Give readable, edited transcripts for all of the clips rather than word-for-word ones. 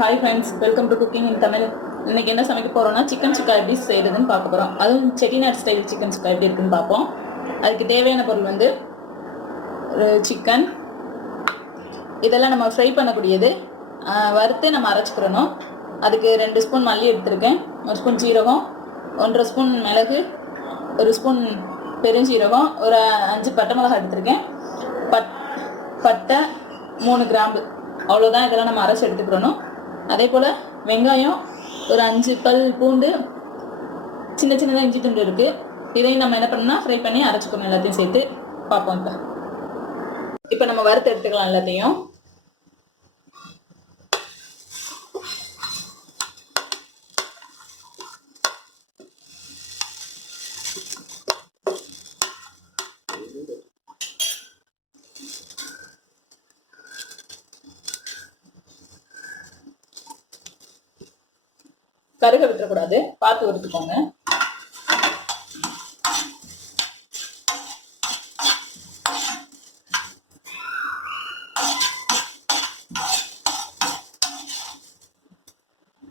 Hi friends, welcome to cooking இன் தமிழ். இன்னைக்கு என்ன சமைக்க போகிறோம்னா சிக்கன் சுக்கா எப்படி செய்கிறதுன்னு பார்க்க போகிறோம். அதுவும் செட்டிநாட் ஸ்டைல் சிக்கன் சுக்கா எப்படி இருக்குன்னு பார்ப்போம். அதுக்கு தேவையான பொருள் வந்து சிக்கன், இதெல்லாம் நம்ம ஃப்ரை பண்ணக்கூடியது. வறுத்து நம்ம அரைச்சிக்கிறணும். அதுக்கு 2 ஸ்பூன் மல்லி எடுத்திருக்கேன், 1 ஸ்பூன் சீரகம், 1.5 ஸ்பூன் மிளகு, 1 ஸ்பூன் பெருஞ்சீரகம், ஒரு 5 பட்டை மிளகாய் எடுத்திருக்கேன், பட்டை 3 கிராம்பு, அவ்வளோதான். இதெல்லாம் நம்ம அரைச்சி எடுத்துக்கிறணும். அதே போல் வெங்காயம் ஒரு 5 பல் பூண்டு, சின்ன சின்னதாக இஞ்சி துண்டு இருக்குது. இதையும் நம்ம என்ன பண்ணோம்னா ஃப்ரை பண்ணி அரைச்சிக்கணும். எல்லாத்தையும் சேர்த்து பார்ப்போம். இப்போ நம்ம வறுத்து எடுத்துக்கலாம் எல்லாத்தையும். கருக விட்டுறக்கூடாது, பார்த்து வறுத்துக்கோங்க.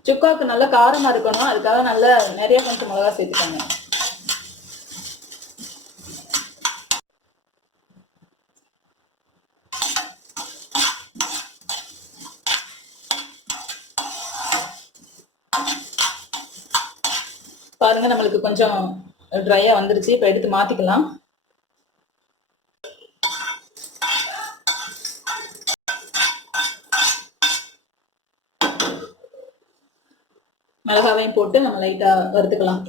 சுக்காவுக்கு நல்லா காரமா இருக்கணும், அதுக்காக நல்லா நிறைய கொஞ்சம் மிளகா சேர்த்துக்கோங்க. பாருங்க, நம்மளுக்கு கொஞ்சம் ட்ரையா வந்துருச்சு. இப்போ எடுத்து மாத்திக்கலாம். மிளகாவையும் போட்டு நம்ம லைட்டா வறுத்துக்கலாம்.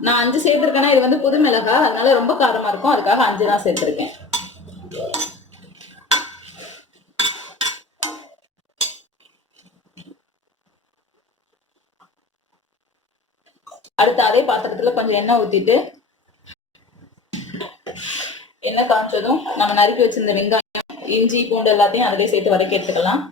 நான் 5 சேர்த்திருக்கேன்னா இது வந்து புது மிளகா, அதனால ரொம்ப காரமா இருக்கும், அதுக்காக 5 தான் சேர்த்திருக்கேன். அடுத்து அதே பாத்திரத்துல கொஞ்சம் எண்ணெய் ஊத்திட்டு, எண்ணெய் காய்ச்சதும் நம்ம நறுக்கி வச்சிருந்த வெங்காயம், இஞ்சி, பூண்டு எல்லாத்தையும் அதிலே சேர்த்து வதக்கி எடுத்துக்கலாம்.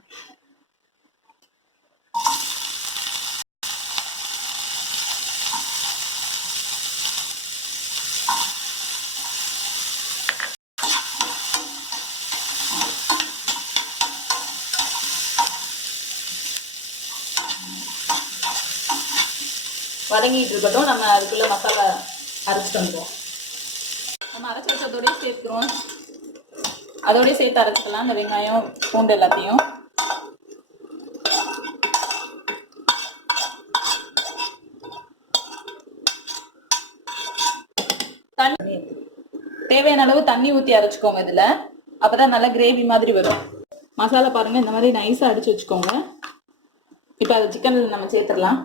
வதங்கிட்டு இருக்கட்டும், நம்ம அதுக்குள்ள மசாலா அரைச்சிட்டு வந்துடுவோம். நம்ம அரைச்சி வச்சதோடய சேர்த்துக்கிறோம், அதோடய சேர்த்து அரைச்சிக்கலாம். இந்த வெங்காயம், பூண்டு எல்லாத்தையும் தண்ணி தேவையான அளவு தண்ணி ஊற்றி அரைச்சிக்கோங்க. இதுல அப்பதான் நல்லா கிரேவி மாதிரி வரும். மசாலா பாருங்க, இந்த மாதிரி நைஸா அடிச்சு வச்சுக்கோங்க. இப்ப அது சிக்கன் நம்ம சேர்த்துடலாம்.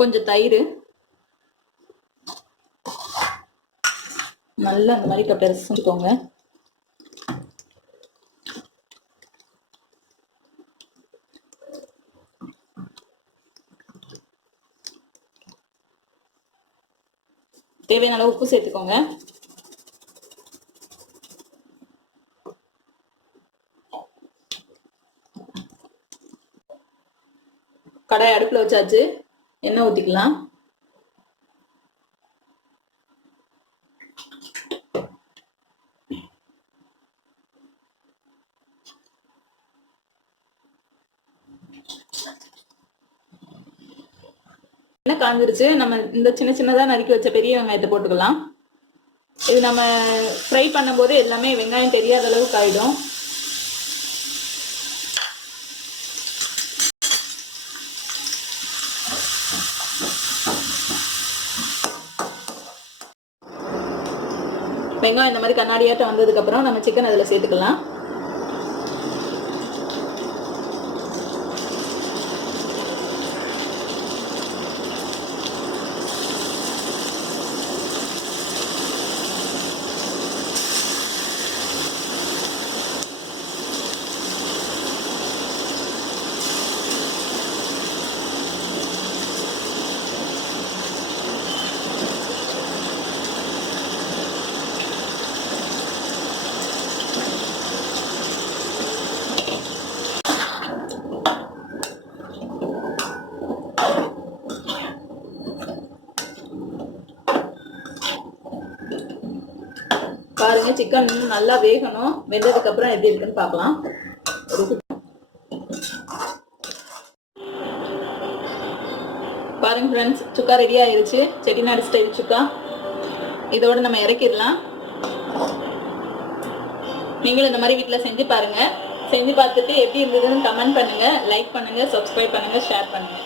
கொஞ்சம் தயிர், நல்லா அந்த மாதிரி பிசைஞ்சுக்கோங்க. தேவையான அளவு உப்பு சேர்த்துக்கோங்க. கடாய் அடுப்புல வச்சாச்சு, எண்ணெய் ஊத்திக்கலாம். எண்ணெய் காஞ்சிருச்சு. நம்ம இந்த சின்ன சின்னதா நறுக்கி வச்ச பெரிய வெங்காயத்தை போட்டுக்கலாம். இது நம்ம ஃப்ரை பண்ணும்போது எல்லாமே வெங்காயம் தெரியாத அளவுக்கு ஆயிடும். வெங்காயம் இந்த மாதிரி கண்ணாடியாட்டம் வந்ததுக்கு அப்புறம் நம்ம சிக்கன் அதில் சேர்த்துக்கலாம். பாருங்க சிக்கன் இன்னும் நல்லா வேகணும். வெந்ததுக்கு அப்புறம் எப்படி இருக்குன்னு பார்க்கலாம். பாருங்க ஃப்ரெண்ட்ஸ், சுக்கா ரெடி ஆயிருச்சு. செட்டிநாடு ஸ்டைல் சுக்கா. இதோட நம்ம இறக்கிடலாம். நீங்களும் இந்த மாதிரி வீட்டில் செஞ்சு பாருங்க. செஞ்சு பார்த்துட்டு எப்படி இருந்ததுன்னு கமெண்ட் பண்ணுங்க, லைக் பண்ணுங்க, சப்ஸ்கிரைப் பண்ணுங்க, ஷேர் பண்ணுங்க.